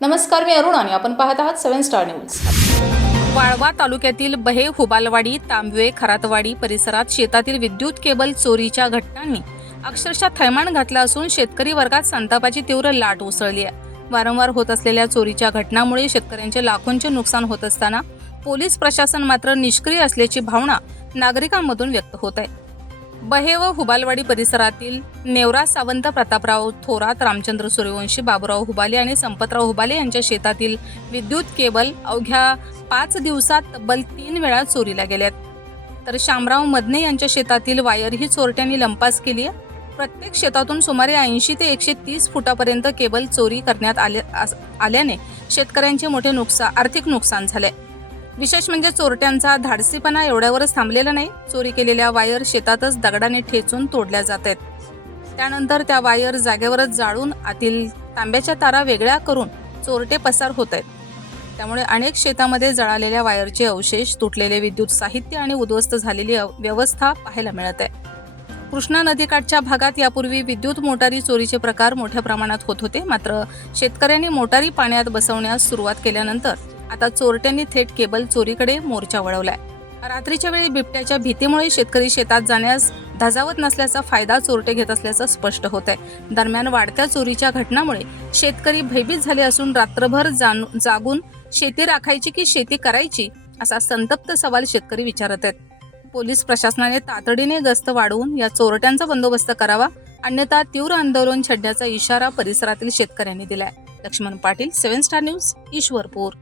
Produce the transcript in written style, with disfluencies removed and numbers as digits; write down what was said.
नमस्कार, मी अरुण आणि आपण पाहत आहात 7 स्टार न्यूज। वाळवा तालुक्यातील बहे, हुबालवाडी, तांबवे, खरातवाडी परिसरात शेतातील विद्युत केबल चोरीच्या घटनांनी अक्षरशः थैमान घातला असून शेतकरी वर्गात संतापाची तीव्र लाट उसळली आहे। वारंवार होत असलेल्या चोरीच्या घटनांमुळे शेतकऱ्यांचे लाखोंचे नुकसान होत असताना पोलीस प्रशासन मात्र निष्क्रिय असल्याची भावना नागरिकांमधून व्यक्त होत आहे। बहे व हुबालवाडी परिसरातील नेवरा सावंत, प्रतापराव थोरात, रामचंद्र सूर्यवंशी, बाबूराव हुबाले आणि संपतराव हुबाले यांच्या शेतातील विद्युत केबल अवघ्या 5 दिवसात तब्बल 3 वेळा चोरीला गेल्यात। तर शामराव मदने यांच्या शेतातील वायरही चोरट्यांनी लंपास केली आहे। प्रत्येक शेतातून सुमारे 80 ते 130 फुटापर्यंत केबल चोरी करण्यात आल्याने शेतकऱ्यांचे मोठे आर्थिक नुकसान झाले। विशेष म्हणजे चोरट्यांचा धाडसीपणा एवढ्यावरच थांबलेला नाही, चोरी केलेल्या वायर शेतातच दगडाने ठेचून तोडल्या जात आहेत। त्यानंतर त्या वायर जागेवरच जाळून आतील तांब्याच्या तारा वेगळ्या करून चोरटे पसार होत आहेत। त्यामुळे अनेक शेतामध्ये जळालेल्या वायरचे अवशेष, तुटलेले विद्युत साहित्य आणि उद्ध्वस्त झालेली व्यवस्था पाहायला मिळत आहे। कृष्णा नदीकाठच्या भागात यापूर्वी विद्युत मोटारी चोरीचे प्रकार मोठ्या प्रमाणात होत होते, मात्र शेतकऱ्यांनी मोटारी पाण्यात बसवण्यास सुरुवात केल्यानंतर आता चोरट्यांनी थेट केबल चोरीकडे मोर्चा वळवलाय। रात्रीच्या वेळी बिबट्याच्या भीतीमुळे शेतकरी शेतात जाण्यास धजावत नसल्याचा फायदा चोरटे घेत असल्याचं स्पष्ट होत आहे। दरम्यान वाढत्या चोरीच्या घटनांमुळे शेतकरी भयभीत झाले असून रात्रभर जागून शेती राखायची की शेती करायची असा संतप्त सवाल शेतकरी विचारत आहेत। पोलीस प्रशासनाने तातडीने गस्त वाढवून या चोरट्यांचा बंदोबस्त करावा, अन्यथा तीव्र आंदोलन छेडण्याचा इशारा परिसरातील शेतकऱ्यांनी दिलाय। Laxman Patil, 7 star news, Ishwarpur.